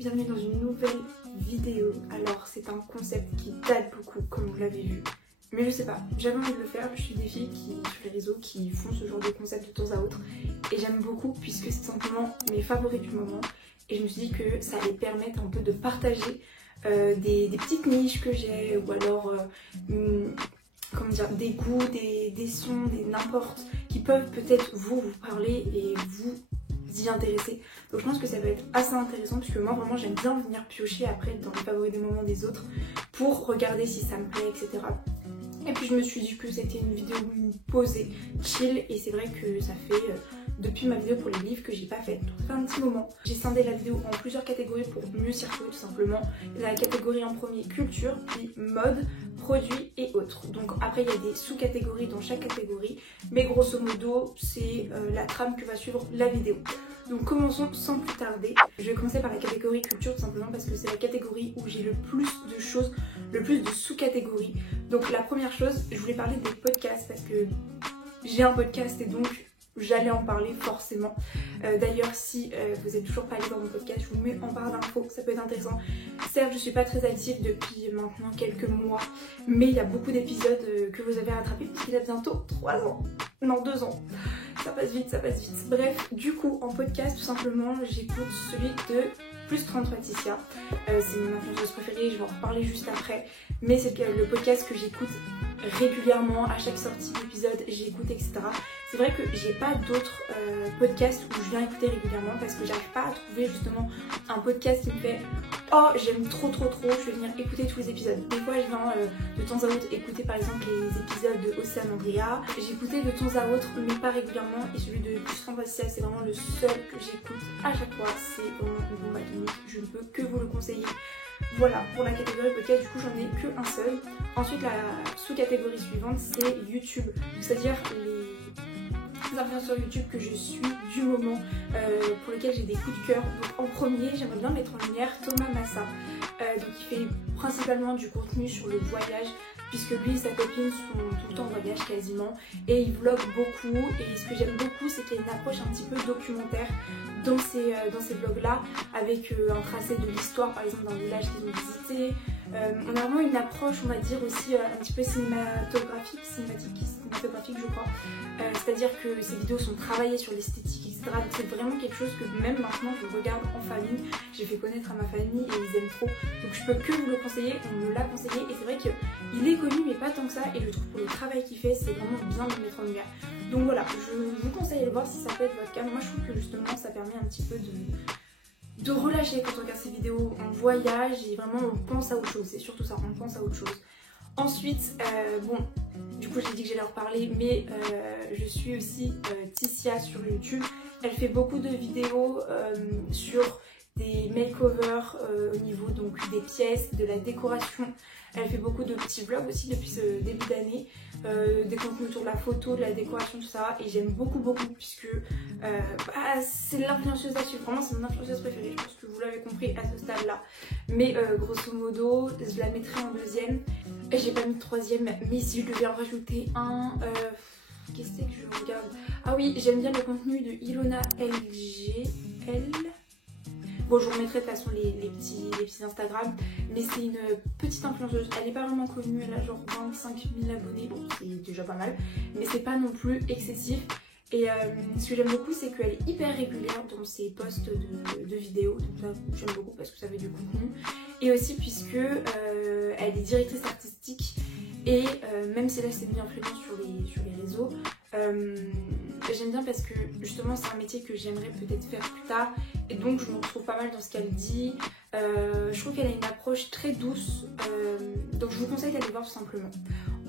bienvenue dans une nouvelle vidéo. Alors c'est un concept qui date beaucoup comme vous l'avez vu. Mais je sais pas, j'avais envie de le faire, je suis des filles sur les réseaux qui font ce genre de concept de temps à autre. Et j'aime beaucoup puisque c'est simplement mes favoris du moment. Et je me suis dit que ça allait permettre un peu de partager des petites niches que j'ai ou alors comment dire, des goûts, des sons, des n'importe qui peuvent peut-être vous parler et vous y intéresser. Donc je pense que ça va être assez intéressant puisque moi vraiment j'aime bien venir piocher après dans les favoris des moments des autres pour regarder si ça me plaît, etc. Et puis je me suis dit que c'était une vidéo posée, chill, et c'est vrai que ça fait depuis ma vidéo pour les livres que j'ai pas fait. Donc ça fait un petit moment. J'ai scindé la vidéo en plusieurs catégories pour mieux circuler tout simplement. La catégorie en premier culture, puis mode, produits et autres. Donc après il y a des sous-catégories dans chaque catégorie, mais grosso modo c'est la trame que va suivre la vidéo. Donc commençons sans plus tarder. Je vais commencer par la catégorie culture tout simplement parce que c'est la catégorie où j'ai le plus de choses, le plus de sous-catégories. Donc la première chose, je voulais parler des podcasts parce que j'ai un podcast et donc j'allais en parler forcément. D'ailleurs si vous n'êtes toujours pas allé voir mon podcast, je vous mets en barre d'infos, ça peut être intéressant. Certes je suis pas très active depuis maintenant quelques mois, mais il y a beaucoup d'épisodes que vous avez rattrapés puisqu'il a bientôt 3 ans. Non, 2 ans. Ça passe vite, ça passe vite. Bref, du coup, en podcast, tout simplement, j'écoute celui de Plus 30 Patricia. C'est mon influenceuse préférée, je vais en reparler juste après. Mais c'est le podcast que j'écoute régulièrement, à chaque sortie d'épisode, j'écoute, etc. C'est vrai que j'ai pas d'autres podcasts où je viens écouter régulièrement parce que j'arrive pas à trouver justement un podcast qui me fait oh j'aime trop, je vais venir écouter tous les épisodes. Des fois je viens de temps à autre écouter par exemple les épisodes de Océane Andrea. J'écoutais de temps à autre mais pas régulièrement, et celui de Plus 30 Patricia c'est vraiment le seul que j'écoute à chaque fois. C'est vraiment une bombe atomique, je ne peux que vous le conseiller. Voilà pour la catégorie podcast, du coup j'en ai qu'un seul. Ensuite la sous-catégorie suivante c'est YouTube, c'est-à-dire les influenceurs YouTube que je suis du moment, pour lesquels j'ai des coups de cœur. Donc en premier j'aimerais bien mettre en lumière Thomas Massa, donc il fait principalement du contenu sur le voyage puisque lui et sa copine sont tout le temps en voyage quasiment, et il vlog beaucoup, et ce que j'aime beaucoup c'est qu'il y a une approche un petit peu documentaire dans ces vlogs là, avec un tracé de l'histoire par exemple d'un village qu'ils ont visité. On a vraiment une approche on va dire aussi un petit peu cinématographique je crois, c'est-à-dire que ces vidéos sont travaillées sur l'esthétique, etc. Donc c'est vraiment quelque chose que même maintenant je regarde en famille, j'ai fait connaître à ma famille et ils aiment trop, donc je peux que vous le conseiller, on me l'a conseillé, et c'est vrai qu'il est connu mais pas tant que ça, et je trouve pour le travail qu'il fait c'est vraiment bien de le mettre en lumière. Donc voilà, je vous conseille de voir si ça peut être votre cas. Moi je trouve que justement ça permet un petit peu de relâcher quand on regarde ces vidéos en voyage, et vraiment on pense à autre chose, c'est surtout ça, on pense à autre chose. Ensuite, bon, du coup j'ai dit que j'allais en reparler, mais je suis aussi Ticia sur YouTube. Elle fait beaucoup de vidéos sur des makeovers au niveau donc des pièces, de la décoration. Elle fait beaucoup de petits vlogs aussi depuis ce début d'année, des contenus autour de la photo, de la décoration, tout ça, et j'aime beaucoup puisque c'est l'influenceuse là-dessus, vraiment c'est mon influenceuse préférée, je pense que vous l'avez compris à ce stade là, mais grosso modo je la mettrai en deuxième, et j'ai pas mis de troisième, mais si je devais en rajouter un, qu'est-ce que je regarde, ah oui j'aime bien le contenu de Ilona LGL. Bon, je vous remettrai de toute façon les petits Instagram, mais c'est une petite influenceuse, elle n'est pas vraiment connue, elle a genre 25 000 abonnés, bon c'est déjà pas mal, mais c'est pas non plus excessif. Et ce que j'aime beaucoup c'est qu'elle est hyper régulière dans ses posts de vidéos, donc ça j'aime beaucoup parce que ça fait du contenu, et aussi puisque elle est directrice artistique, et même si là c'est mis influence sur les réseaux, j'aime bien parce que justement c'est un métier que j'aimerais peut-être faire plus tard, et donc je me retrouve pas mal dans ce qu'elle dit. Je trouve qu'elle a une approche très douce, donc je vous conseille d'aller voir tout simplement.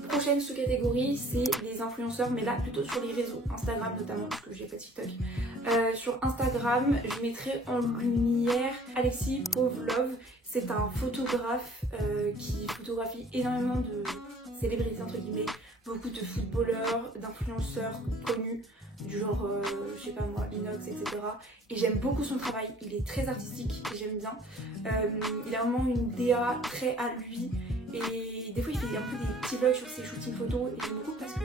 Prochaine sous-catégorie c'est les influenceurs, mais là plutôt sur les réseaux, Instagram notamment parce que j'ai pas TikTok. Sur Instagram je mettrai en lumière Alexis Povlov, c'est un photographe qui photographie énormément de célébrités entre guillemets, beaucoup de footballeurs, d'influenceurs connus du genre, je sais pas moi, Inox, etc. Et j'aime beaucoup son travail, il est très artistique et j'aime bien. Il a vraiment une DA très à lui, et des fois il fait un peu des petits vlogs sur ses shootings photos, et j'aime beaucoup parce que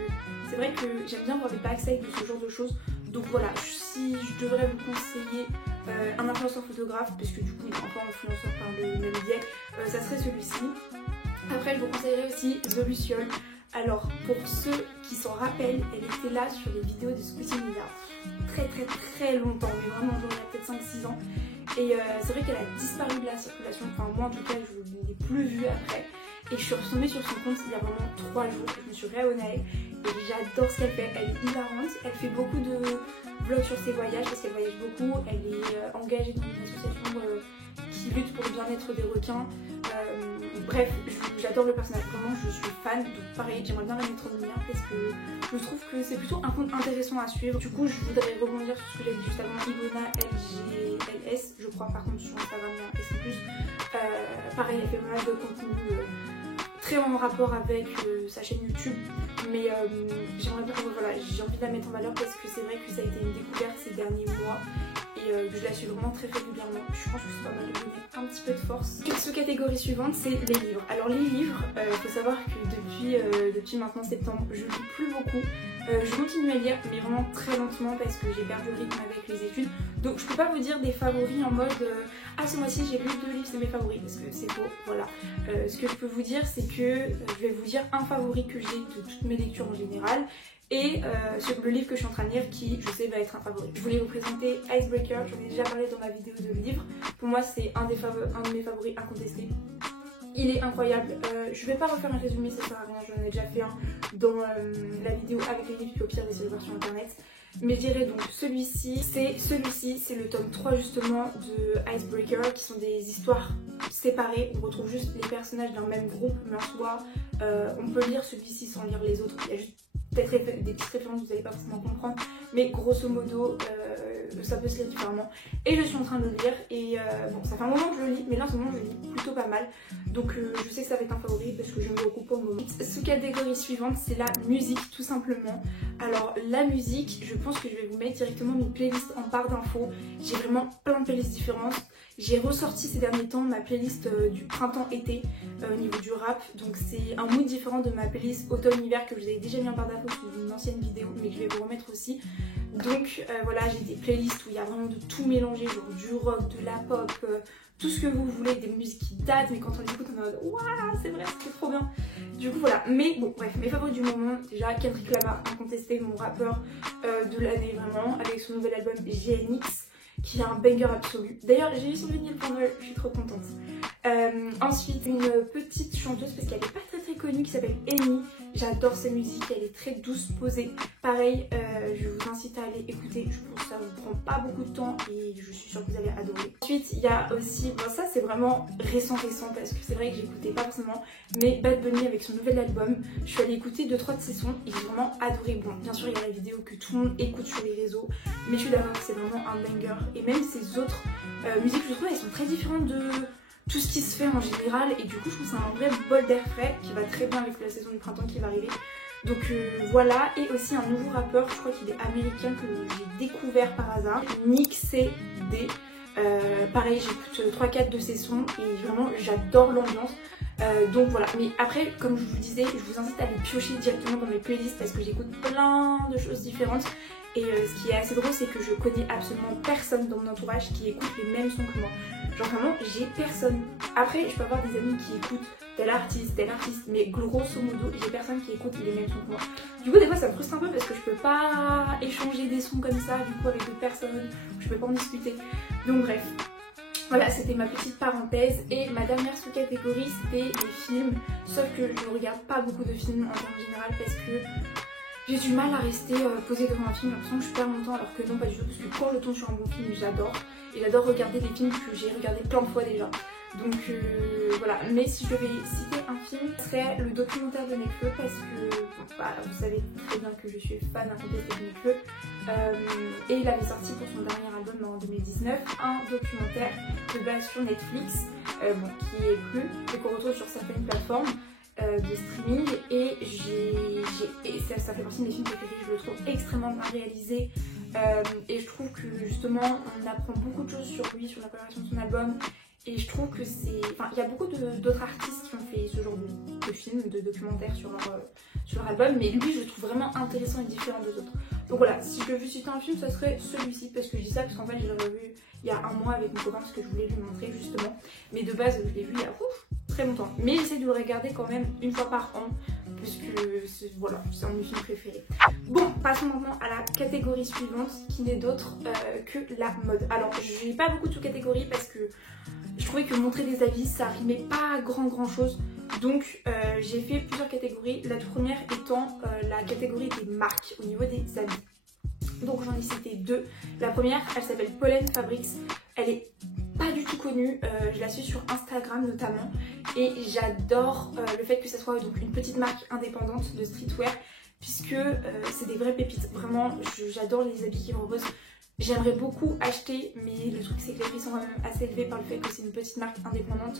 c'est vrai que j'aime bien voir des backstage de ce genre de choses. Donc voilà, si je devrais vous conseiller un influenceur photographe, parce que du coup il est encore influenceur par le même biais, ça serait celui-ci. Après je vous conseillerais aussi The Luciole. Alors pour ceux qui s'en rappellent, elle était là sur les vidéos de Squeezie il y a très longtemps, mais vraiment genre il y a peut-être 5-6 ans. Et c'est vrai qu'elle a disparu de la circulation, enfin moi en tout cas je ne l'ai plus vue après. Et je suis retombée sur son compte il y a vraiment 3 jours, je me suis réabonnée à elle et j'adore ce qu'elle fait, elle est hilarante, elle fait beaucoup de vlogs sur ses voyages parce qu'elle voyage beaucoup, elle est engagée dans une association qui lutte pour le bien-être des requins. Bref, j'adore le personnage, vraiment je suis fan, donc pareil j'aimerais bien la mettre en lumière parce que je trouve que c'est plutôt un compte intéressant à suivre. Du coup je voudrais rebondir sur ce que j'ai dit juste avant, Ivona LGLS, je crois par contre sur Instagram et c'est plus pareil elle fait pas mal de contenu très en rapport avec sa chaîne YouTube, mais j'aimerais bien, voilà, j'ai envie de la mettre en valeur parce que c'est vrai que ça a été une découverte ces derniers mois et que je la suis vraiment très régulièrement. Je pense que c'est pas mal de donner un petit peu de force. Catégorie suivante, c'est les livres. Alors les livres, faut savoir que depuis maintenant septembre, je lis plus beaucoup. Je continue à lire, mais vraiment très lentement parce que j'ai perdu le rythme avec les études. Donc je peux pas vous dire des favoris en mode ah ce mois-ci j'ai lu 2 livres, c'est mes favoris, parce que c'est faux, voilà. Ce que je peux vous dire c'est que je vais vous dire un favori que j'ai de toutes mes lectures en général et sur le livre que je suis en train de lire qui je sais va être un favori. Je voulais vous présenter Icebreaker, j'en ai déjà parlé dans ma vidéo de livre. Pour moi c'est un de mes favoris incontestés. Il est incroyable, je vais pas refaire un résumé, ça sert à rien, j'en ai déjà fait un dans la vidéo avec les livres, puis au pire les versions internet. Mais je dirais donc celui-ci, c'est le tome 3 justement de Icebreaker, qui sont des histoires séparées, on retrouve juste les personnages d'un même groupe, mais en soi on peut lire celui-ci sans lire les autres, il y a juste peut-être des petites références que vous n'allez pas forcément comprendre, mais grosso modo ça peut se lire différemment. Et je suis en train de le lire et bon ça fait un moment que je le lis, mais là en ce moment je le lis plutôt pas mal, donc je sais que ça va être un favori parce que j'aime beaucoup pour le moment. Catégorie suivante, c'est la musique tout simplement. Alors la musique, je pense que je vais vous mettre directement mes playlists en barre d'infos. J'ai vraiment plein de playlists différentes. J'ai ressorti ces derniers temps ma playlist du printemps-été au niveau du rap, donc c'est un mood différent de ma playlist automne-hiver que je vous avais déjà mis en barre d'infos sur une ancienne vidéo, mais que je vais vous remettre aussi. Donc voilà, j'ai des playlists où il y a vraiment de tout mélanger, genre du rock, de la pop, tout ce que vous voulez, des musiques qui datent, mais quand on les écoute on est en mode waouh c'est vrai, c'est trop bien. Du coup voilà, mais bon bref, mes favoris du moment, déjà Kendrick Lamar, incontesté, mon rappeur de l'année vraiment, avec son nouvel album GNX, qui est un banger absolu. D'ailleurs j'ai eu son vinyle pour Noël, je suis trop contente. Ensuite une petite chanteuse parce qu'elle est pas très connue qui s'appelle Amy. J'adore sa musique, elle est très douce, posée. Pareil, je vous incite à aller écouter, je pense que ça vous prend pas beaucoup de temps et je suis sûre que vous allez adorer. Ensuite il y a aussi, bon ça c'est vraiment récent parce que c'est vrai que j'écoutais pas forcément, mais Bad Bunny avec son nouvel album, je suis allée écouter 2-3 de ses sons et j'ai vraiment adoré. Bon bien sûr il y a la vidéo que tout le monde écoute sur les réseaux, mais je suis d'accord que c'est vraiment un banger. Et même ses autres musiques je trouve elles sont très différentes de tout ce qui se fait en général et du coup je trouve que c'est un vrai bol d'air frais qui va très bien avec la saison du printemps qui va arriver. Donc voilà, et aussi un nouveau rappeur, je crois qu'il est américain que j'ai découvert par hasard, Nick CD. Pareil j'écoute 3-4 de ses sons et vraiment j'adore l'ambiance. Donc voilà, mais après comme je vous disais, je vous incite à les piocher directement dans mes playlists parce que j'écoute plein de choses différentes. Et ce qui est assez drôle c'est que je connais absolument personne dans mon entourage qui écoute les mêmes sons que moi. Genre vraiment j'ai personne. Après je peux avoir des amis qui écoutent tel artiste, mais grosso modo j'ai personne qui écoute les mêmes sons que moi. Du coup des fois ça me frustre un peu parce que je peux pas échanger des sons comme ça du coup avec d'autres personnes, je peux pas en discuter. Donc bref. Voilà, c'était ma petite parenthèse et ma dernière sous-catégorie c'était les films, sauf que je ne regarde pas beaucoup de films en termes général parce que j'ai du mal à rester posée devant un film, j'ai l'impression que je perds mon temps alors que non pas du tout parce que quand je tombe sur un bon film j'adore et j'adore regarder des films que j'ai regardés plein de fois déjà. Donc voilà, mais si je devais citer un film, ce serait le documentaire de Nekfeu parce que bon, bah, vous savez très bien que je suis fan incontestée de Nekfeu et il avait sorti pour son dernier album en 2019 un documentaire de base sur Netflix bon, qui est plus et qu'on retrouve sur certaines plateformes de streaming et ça fait partie de mes films préférés, je le trouve extrêmement bien réalisé et je trouve que justement on apprend beaucoup de choses sur lui, sur la préparation de son album. Et je trouve que c'est... Enfin, il y a beaucoup d'autres artistes qui ont fait ce genre de films, de documentaires sur l'album, mais lui je le trouve vraiment intéressant et différent des autres. Donc voilà, si je devais citer un film, ça serait celui-ci, parce que je dis ça parce qu'en fait je l'avais vu il y a un mois avec mon copain parce que je voulais lui montrer justement, mais de base je l'ai vu il y a très longtemps, mais j'essaie de le regarder quand même une fois par an, puisque voilà, c'est un de mes films préférés. Bon, passons maintenant à la catégorie suivante, qui n'est d'autre que la mode. Alors, je n'ai pas beaucoup de sous-catégories parce que je trouvais que montrer des avis, ça rimait pas à grand chose. Donc, j'ai fait plusieurs catégories. La toute première étant la catégorie des marques au niveau des habits. Donc, j'en ai cité deux. La première, elle s'appelle Pollen Fabrics. Elle est pas du tout connue, je la suis sur Instagram notamment, et j'adore le fait que ça soit donc une petite marque indépendante de streetwear, puisque c'est des vraies pépites. Vraiment, j'adore les habits qu'ils proposent. J'aimerais beaucoup acheter, mais le truc c'est que les prix sont quand même assez élevés par le fait que c'est une petite marque indépendante.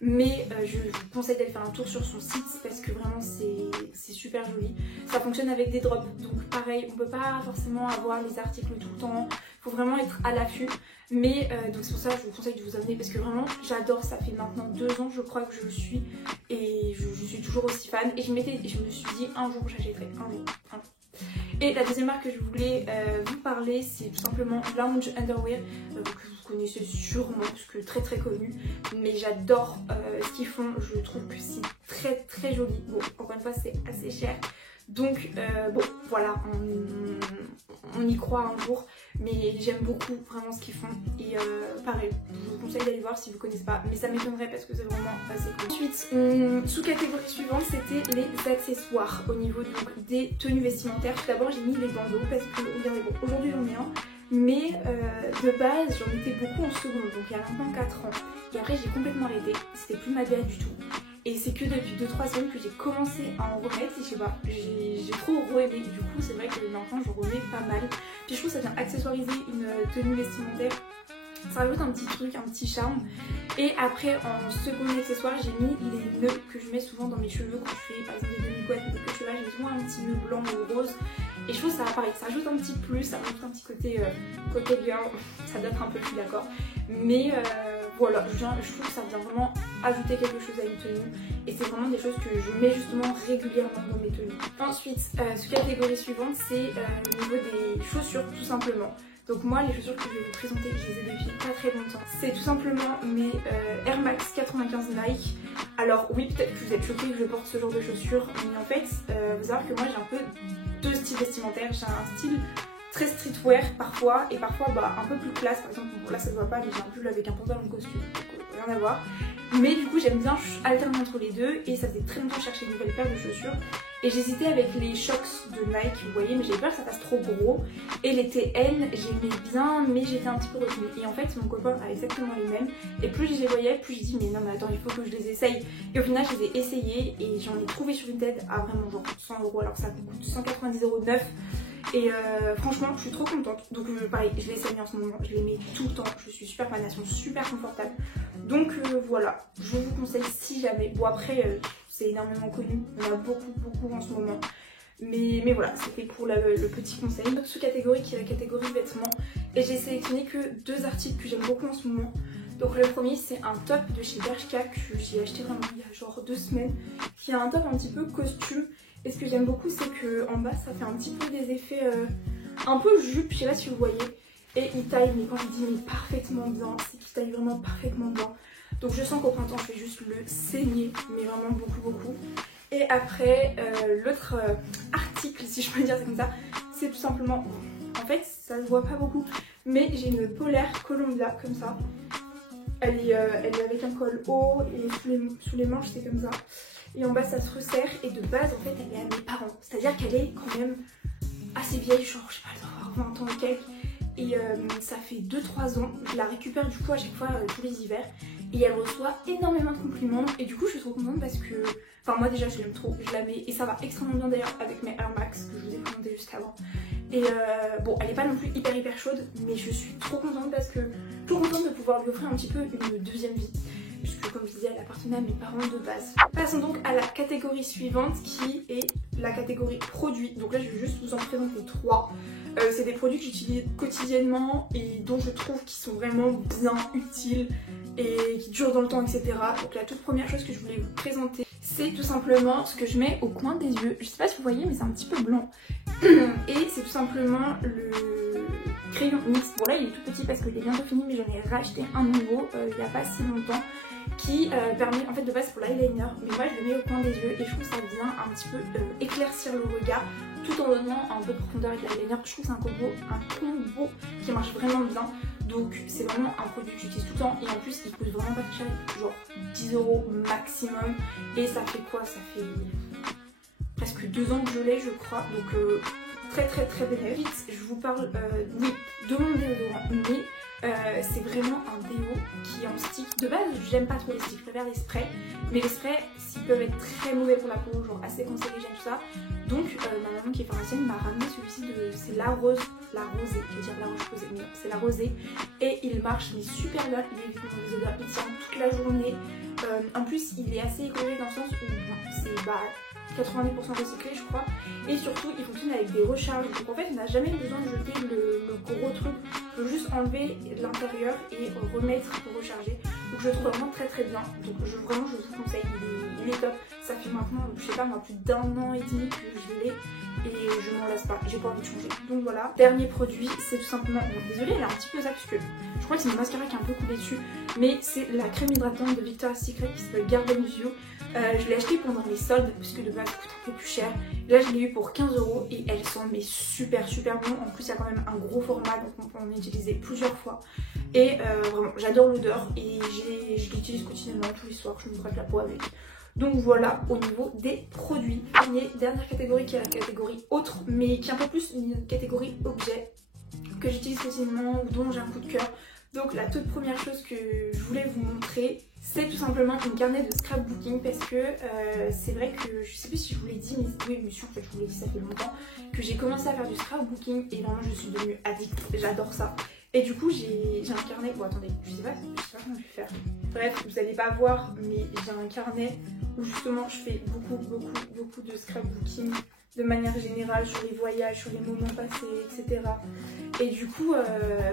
Mais je vous conseille d'aller faire un tour sur son site parce que vraiment c'est super joli. Ça fonctionne avec des drops, donc pareil, on peut pas forcément avoir les articles tout le temps, faut vraiment être à l'affût. Mais donc c'est pour ça que je vous conseille de vous abonner parce que vraiment j'adore, ça fait maintenant 2 ans je crois que je le suis et je suis toujours aussi fan. Et je me suis dit un jour j'achèterai, un jour. Et la deuxième marque que je voulais vous parler, c'est tout simplement Lounge Underwear, que vous connaissez sûrement parce que très connu, mais j'adore ce qu'ils font, je trouve que c'est très joli. Bon, encore une fois c'est assez cher, donc bon voilà, on y croit un jour, mais j'aime beaucoup vraiment ce qu'ils font et pareil, je vous conseille d'aller voir si vous connaissez pas, mais ça m'étonnerait parce que c'est vraiment assez cool. Ensuite, sous-catégorie suivante, c'était les accessoires au niveau donc, des tenues vestimentaires. Tout d'abord j'ai mis les bandeaux parce que regardez, bon, aujourd'hui j'en ai un, mais de base j'en mettais beaucoup en seconde, donc il y a maintenant 4 ans, et après j'ai complètement arrêté, c'était plus ma DA du tout. Et c'est que depuis 2-3 semaines que j'ai commencé à en remettre et je sais pas, j'ai trop re-aimé. Du coup c'est vrai que maintenant je remets pas mal. Puis je trouve que ça vient accessoiriser une tenue vestimentaire. Ça rajoute un petit truc, un petit charme. Et après en second accessoire j'ai mis les nœuds que je mets souvent dans mes cheveux quand je fais par exemple des demi-couettes ou des queues de cheval. J'ai souvent un petit nœud blanc ou rose. Et je trouve ça pareil, ça rajoute un petit plus, ça rajoute un petit côté girl. Ça date un peu, je suis d'accord. Mais voilà, je trouve que ça vient vraiment ajouter quelque chose à une tenue. Et c'est vraiment des choses que je mets justement régulièrement dans mes tenues. Ensuite, catégorie suivante, c'est au niveau des chaussures tout simplement. Donc moi les chaussures que je vais vous présenter, je les ai depuis pas très longtemps. C'est tout simplement mes Air Max 95 Nike. Alors oui, peut-être que vous êtes choqués que je porte ce genre de chaussures, mais en fait, vous savez que moi j'ai un peu deux styles vestimentaires. J'ai un style très streetwear parfois, et parfois bah, un peu plus classe. Par exemple, bon, là ça se voit pas, mais j'ai un pull avec un pantalon de costume, donc rien à voir. Mais du coup j'aime bien alterner entre les deux, et ça faisait très longtemps que je cherchais une nouvelle paire de chaussures. Et j'hésitais avec les Shox de Nike, vous voyez, mais j'avais peur que ça fasse trop gros. Et les TN, j'aimais bien, mais j'étais un petit peu retenue. Et en fait, mon copain a exactement les mêmes. Et plus je les voyais, plus je dis mais non mais attends, il faut que je les essaye. Et au final, je les ai essayés et j'en ai trouvé sur Vinted à vraiment genre 100 €, alors que ça coûte 190 € neuf. Et franchement, je suis trop contente. Donc pareil, je les essaye en ce moment, je les mets tout le temps. Je suis super fan, elles sont super confortables. Donc voilà, je vous conseille si jamais. Bon après, c'est énormément connu, on a beaucoup en ce moment. Mais voilà, c'était pour le petit conseil. Notre sous-catégorie qui est la catégorie vêtements. Et j'ai sélectionné que 2 articles que j'aime beaucoup en ce moment. Donc le premier c'est un top de chez Bershka que j'ai acheté vraiment il y a genre 2 semaines. Qui a un top un petit peu costume. Et ce que j'aime beaucoup c'est que en bas ça fait un petit peu des effets un peu jupe, je sais pas si vous voyez. Et il taille, mais quand je dis mais parfaitement bien, c'est qu'il taille vraiment parfaitement bien. Donc je sens qu'au printemps je vais juste le saigner, mais vraiment beaucoup. Et après l'autre article, si je peux dire ça comme ça, c'est tout simplement, en fait ça se voit pas beaucoup, mais j'ai une polaire Columbia comme ça. Elle est avec un col haut et sous les manches c'est comme ça. Et en bas ça se resserre et de base en fait elle est à mes parents. C'est-à-dire qu'elle est quand même assez vieille, genre je sais pas, elle doit avoir 20 ans et quelques. Et ça fait 2-3 ans, je la récupère du coup à chaque fois tous les hivers. Et elle reçoit énormément de compliments. Et du coup je suis trop contente parce que, enfin moi déjà je l'aime trop, je la mets. Et ça va extrêmement bien d'ailleurs avec mes Air Max que je vous ai présenté juste avant. Et bon, elle est pas non plus hyper chaude, mais je suis trop contente parce que, trop contente de pouvoir lui offrir un petit peu une deuxième vie. Puisque comme je disais, elle appartenait à mes parents de base. Passons donc à la catégorie suivante qui est la catégorie produits. Donc là je vais juste vous en présenter 3. C'est des produits que j'utilise quotidiennement et dont je trouve qu'ils sont vraiment bien utiles et qui durent dans le temps, etc. Donc la toute première chose que je voulais vous présenter, c'est tout simplement ce que je mets au coin des yeux. Je sais pas si vous voyez, mais c'est un petit peu blanc. Et c'est tout simplement le crayon NYX. Bon là il est tout petit parce qu'il est bientôt fini, mais j'en ai racheté un nouveau il n'y a pas si longtemps, qui permet, en fait de base pour l'eyeliner, mais moi je le mets au coin des yeux et je trouve que ça vient un petit peu éclaircir le regard tout en donnant un peu de profondeur avec l'eyeliner. Je trouve que c'est un combo qui marche vraiment bien. Donc c'est vraiment un produit que j'utilise tout le temps et en plus il coûte vraiment pas cher, genre 10 € maximum. Et ça fait quoi? Ça fait presque 2 ans que je l'ai je crois, donc très bénéfique. Je vous parle oui, de mon déodorant, mais c'est vraiment un déo qui est en stick. De base j'aime pas trop les sticks, je préfère les sprays, mais les sprays s'ils peuvent être très mauvais pour la peau, genre assez cancérigènes tout ça, donc ma maman qui est pharmacienne m'a ramené celui-ci c'est la rosée, je veux dire la roche posée, mais non, c'est la rosée, et il marche mais super bien, il évite les odeurs, il tient toute la journée, en plus il est assez écologique dans le sens où c'est 90% recyclé je crois, et surtout il fonctionne avec des recharges, donc en fait on n'a jamais besoin de jeter le gros truc, on peut juste enlever l'intérieur et remettre pour recharger, donc je le trouve vraiment très bien, donc vraiment je vous conseille, il est top. Ça fait maintenant, je sais pas moi, plus d'1 an et demi que je l'ai et je m'en lasse pas, j'ai pas envie de changer, donc voilà. Dernier produit, c'est tout simplement, bon, désolée elle est un petit peu zappe parce que je crois que c'est mon mascara qui est un peu coulé dessus, mais c'est la crème hydratante de Victoria's Secret qui s'appelle Garden View. Je l'ai acheté pendant les soldes puisque de base elle coûte un peu plus cher. Là je l'ai eu pour 15 € et elle sent mais super bon. En plus il y a quand même un gros format donc on peut en utiliser plusieurs fois. Et vraiment j'adore l'odeur et je l'utilise quotidiennement tous les soirs, je me gratte la peau avec. Donc voilà au niveau des produits. Dernière catégorie qui est la catégorie autre, mais qui est un peu plus une catégorie objet que j'utilise quotidiennement ou dont j'ai un coup de cœur. Donc la toute première chose que je voulais vous montrer, c'est tout simplement une carnet de scrapbooking parce que c'est vrai que je sais plus si je vous l'ai dit, mais oui, mais en fait je vous l'ai dit, ça fait longtemps que j'ai commencé à faire du scrapbooking et vraiment je suis devenue addict, j'adore ça. Et du coup j'ai un carnet, bon attendez, je sais pas comment je vais faire. Bref, vous allez pas voir, mais j'ai un carnet où justement je fais beaucoup de scrapbooking de manière générale sur les voyages, sur les moments passés, etc. Et du coup,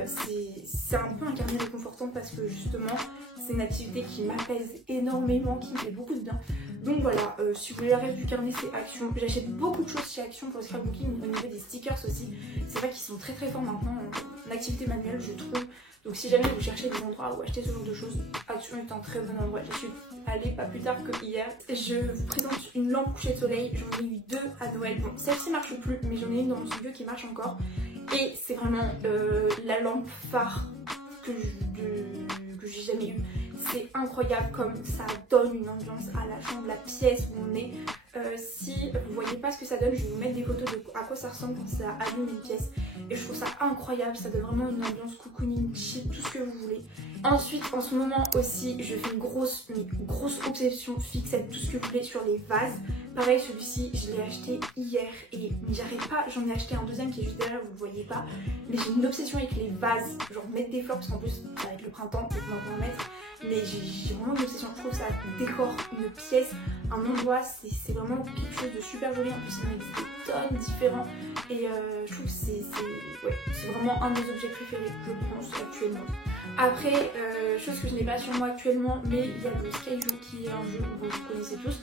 c'est un peu un carnet réconfortant parce que justement, c'est une activité qui m'apaise énormément, qui me fait beaucoup de bien. Donc voilà, si vous voulez la rêve du carnet, c'est Action. J'achète beaucoup de choses chez Action pour le scrapbooking, au niveau des stickers aussi. C'est vrai qu'ils sont très forts maintenant en activité manuelle, je trouve. Donc si jamais vous cherchez des endroits où acheter ce genre de choses, Action est un très bon endroit. Je suis allée pas plus tard que hier. Je vous présente une lampe coucher de soleil, j'en ai eu 2 à Noël. Bon, celle-ci marche plus, mais j'en ai une dans mon studio qui marche encore. Et c'est vraiment la lampe phare que j'ai jamais eue. C'est incroyable comme ça donne une ambiance à la chambre, la pièce où on est. Si vous voyez pas ce que ça donne, je vais vous mettre des photos de à quoi ça ressemble quand ça allume une pièce. Et je trouve ça incroyable, ça donne vraiment une ambiance cocooning, chill, tout ce que vous voulez. Ensuite, en ce moment aussi, je fais une grosse obsession fixette, tout ce que vous voulez sur les vases. Pareil, celui-ci, je l'ai acheté hier et j'arrive pas, j'en ai acheté un deuxième qui est juste derrière, vous le voyez pas. Mais j'ai une obsession avec les vases, genre mettre des fleurs, parce qu'en plus, avec le printemps, on va en mettre. Mais j'ai vraiment une obsession, je trouve que ça décore une pièce, un endroit, c'est vraiment quelque chose de super joli. En plus, il en existe des tonnes différents et je trouve que c'est vraiment un de mes objets préférés, je pense, actuellement. Après, chose que je n'ai pas sur moi actuellement, mais il y a le Skyjo qui est un jeu que vous connaissez tous.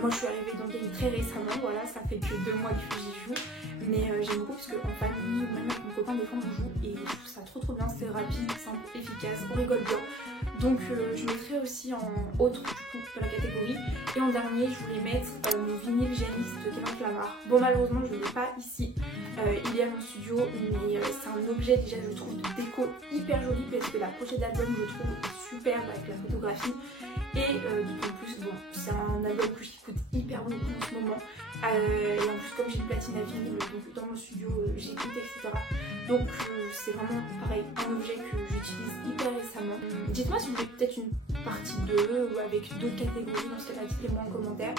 Moi je suis arrivée dans le game très récemment, voilà, ça fait que 2 mois que j'y joue. Mais j'aime beaucoup parce qu'en famille ou même avec mon copain des fois on joue et je trouve ça trop bien, c'est rapide, simple, efficace, on rigole bien. Donc je mettrai aussi en autre du coup dans la catégorie. Et en dernier je voulais mettre mon vinyle Janis de Kevin Flammard. Bon malheureusement je ne l'ai pas ici, il est à mon studio, mais c'est un objet déjà je trouve de déco hyper joli parce que la pochette d'album je trouve superbe avec la photographie. Et d'autant plus bon c'est un album que j'écoute hyper beaucoup en ce moment. Et en plus comme j'ai une platine à vinyle, donc dans mon studio j'écoute etc. Donc c'est vraiment pareil un objet que j'utilise hyper récemment. Dites-moi si vous voulez peut-être une partie 2 ou avec d'autres catégories, dans ce cas-là dites-les-moi en commentaire.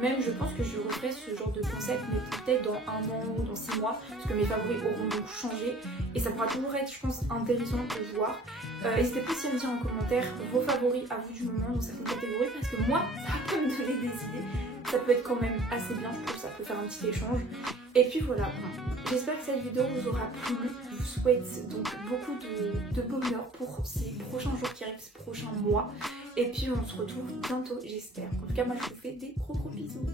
Même je pense que je referai ce genre de concept mais peut-être dans 1 an ou dans 6 mois parce que mes favoris auront donc changé et ça pourra toujours être je pense intéressant de voir. N'hésitez pas aussi à me dire en commentaire vos favoris à vous du moment dans certaines catégories parce que moi ça peut me donner des idées, ça peut être quand même assez bien, je trouve que ça peut faire un petit échange. Et puis voilà, J'espère que cette vidéo vous aura plu. Je vous souhaite donc beaucoup de bonheur pour ces prochains jours qui arrivent, ces prochains mois. Et puis on se retrouve bientôt, j'espère. En tout cas, moi je vous fais des gros bisous.